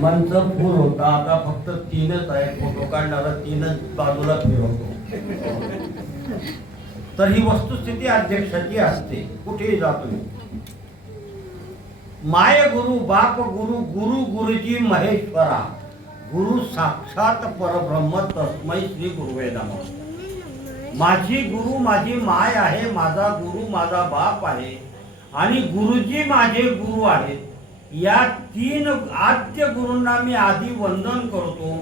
मंच फुल होता. आता फक्त तीनच आहे फोटो काढणारा तीनच बाजूला फिरवतो. तर ही वस्तुस्थिती अध्यक्षाची असते. कुठेही जातो माय गुरु बाप गुरु गुरु गुरुजी महेश्वरा. गुरु साक्षात परब्रह्म तस्मै श्री गुरुवे नमः. माझी गुरु माझी माय आहे. माझा गुरु माझा बाप आहे. आणि गुरुजी माझे गुरु आहेत. या तीन आद्य गुरूंना मी आधी वंदन करतो.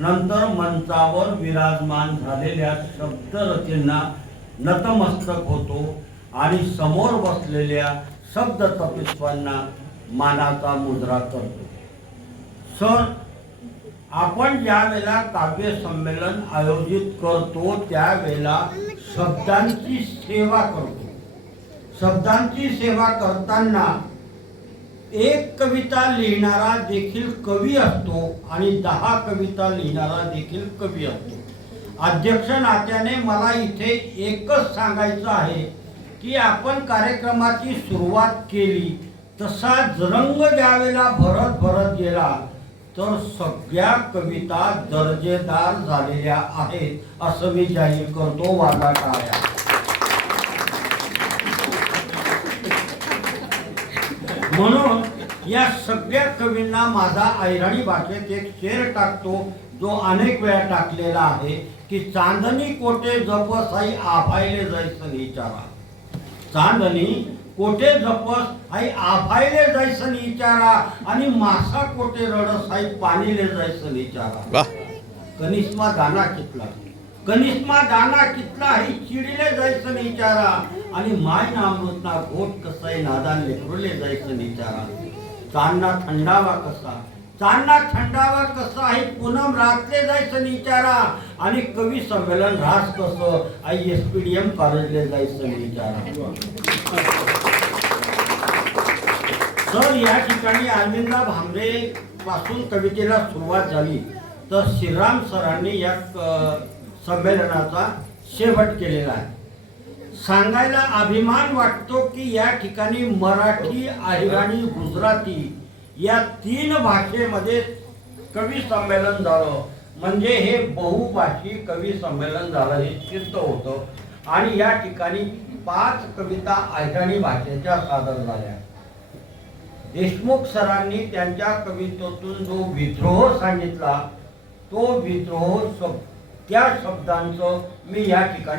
नंतर मंचावर विराजमान झालेल्या शब्दरचींना नतमस्तक होतो आणि समोर बसलेल्या शब्द तपिस्वांना मानाचा मुद्रा करतो. सर आपण ज्या वेळेला काव्य संमेलन आयोजित करतो त्यावेळेला शब्दांची सेवा करतो. शब्दांची सेवा करताना एक कविता लिहिणारा देखील कवी असतो आणि दहा कविता लिहिणारा देखील कवी असतो. अध्यक्ष नात्याने मला इथे एकच सांगायचं आहे की आपण कार्यक्रमाची सुरुवात केली तसा रंग ज्यावेळेला भरत भरत गेला तर सगळ्या कविता दर्जेदार झालेल्या आहेत असं मी जाहीर करतो वादा टाळ्या म्हणून या सगळ्या कवींना माझा ऐराणी भाषेत एक शेर टाकतो जो अनेक वेळा टाकलेला आहे की चांदणी कोटे जपस आई आभायले जैसन विचारा चांदणी कोटे जपस आई आभायले जैसन विचारा आणि मासा कोटे रडस आई पाणीले जैसन विचारा कनिष्मा दाना कितला? कनिष्मा दाना कितला? ही चिडीले जायचं विचारा आणि माय नामृतना घोट कसाय नादान लेकरुले जायचं विचारा चांदना थंडावा कसा? चांदना थंडावा कसा आहे पूनम रातले जायचं विचारा आणि कवी संमेलन रास कसं? आई एस पी डी एम कॉलेजले जायचं विचारा तर या ठिकाणी अरविंदा भांबरे पासून कवितेला सुरुवात झाली. तर श्रीराम सरांनी या संमेलनाचा शेवट केलेला आहे. सांगायला अभिमान वाटतो की या ठिकाणी मराठी अहिराणी गुजराती या तीन भाषेमध्ये कवी संमेलन झालं. म्हणजे हे बहुभाषी कवी संमेलन झालं हे सिद्ध होतं. आणि या ठिकाणी पाच कविता अहिराणी भाषेच्या सादर झाल्या. देशमुख सरांनी त्यांच्या कवितेतून जो विद्रोह सांगितला तो विद्रोह शब्द त्या शब्दांचं मी या ठिकाणी